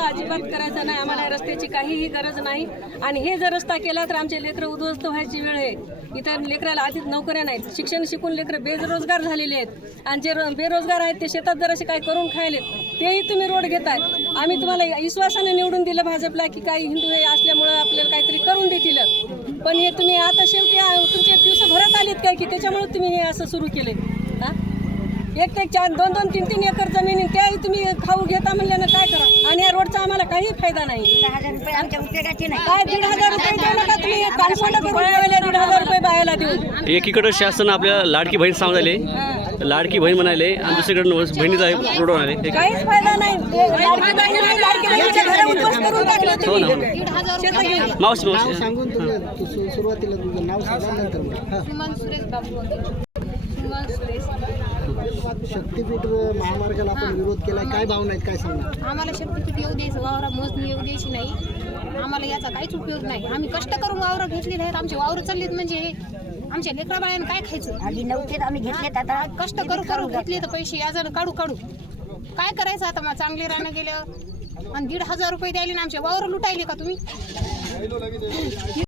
रस्ता अजिबात करायचा नाही. आम्हाला रस्त्याची काहीही गरज नाही. आणि हे जर रस्ता केला तर आमचे लेकरं उद्ध्वस्त व्हायची वेळ आहे. इथं लेकराला आधीच नोकऱ्या नाहीत. शिक्षण शिकून लेकरं बेरोजगार झालेले आहेत. आणि जे बेरोजगार आहेत ते शेतात जर असे काही करून खायलेत तेही तुम्ही रोड घेताय. आम्ही तुम्हाला विश्वासाने निवडून दिलं भाजपला की काही हिंदू हे असल्यामुळं आपल्याला काहीतरी करून देतील पण हे तुम्ही आता शेवटी तुमचे दिवस भरत आलेत काय की त्याच्यामुळे तुम्ही हे असं सुरू केले एक ते चार दोन दोन तीन तीन एकर जमीन त्याही तुम्ही खाऊ घेता म्हणल्यानं काय करा आणि या रोडचा आम्हाला काही फायदा नाही. काय दीड हजार रुपये देऊ नका तुम्ही. कालफोट करून ठेवले दीड हजार रुपये बायाला देऊन. एकीकडे शासन आपल्या लाडकी बहीण सांगायले लाडकी बहीण म्हणाले आणि दुसरीकडे बहिणीचा रोड म्हणाले हे काय? काहीच फायदा नाही. ते लाडकी बहीण नाही, लाडकी बहिणीच्या घरा उद्ध्वस्त करून टाकलं हो ना तुम्ही. शेतं गेली. मावशी नाव मावशी सांगून तुम्ही तु- सु- सुरुवातीला तुमचं नाव सांगा नंतर बोला. हा. सुमन सुरेश बाबू सुमन सुरेश. शक्तीपीठ महामार्गाला आपण विरोध केला काय भावना आहेत? काय सांगणार? आम्हाला शक्तीपीठ येऊ द्यायचं वावरा मोजणी येऊ द्यायची नाही. आम्हाला याचा काहीच उपयोग नाही. आम्ही कष्ट करून वावरं घेतलेले आहेत. आमचे वावरं चाललेत म्हणजे आमच्या लेकरा बाळांना काय खायचं? आधी नव्हते आम्ही घेतलेत आता. कष्ट करू करू घेतले तर पैसे याचं काढू काढू. काय करायचं आता? मग चांगले राहणं गेलं. आणि दीड हजार रुपये द्यायले ना आमचे वावर लुटायले का तुम्ही?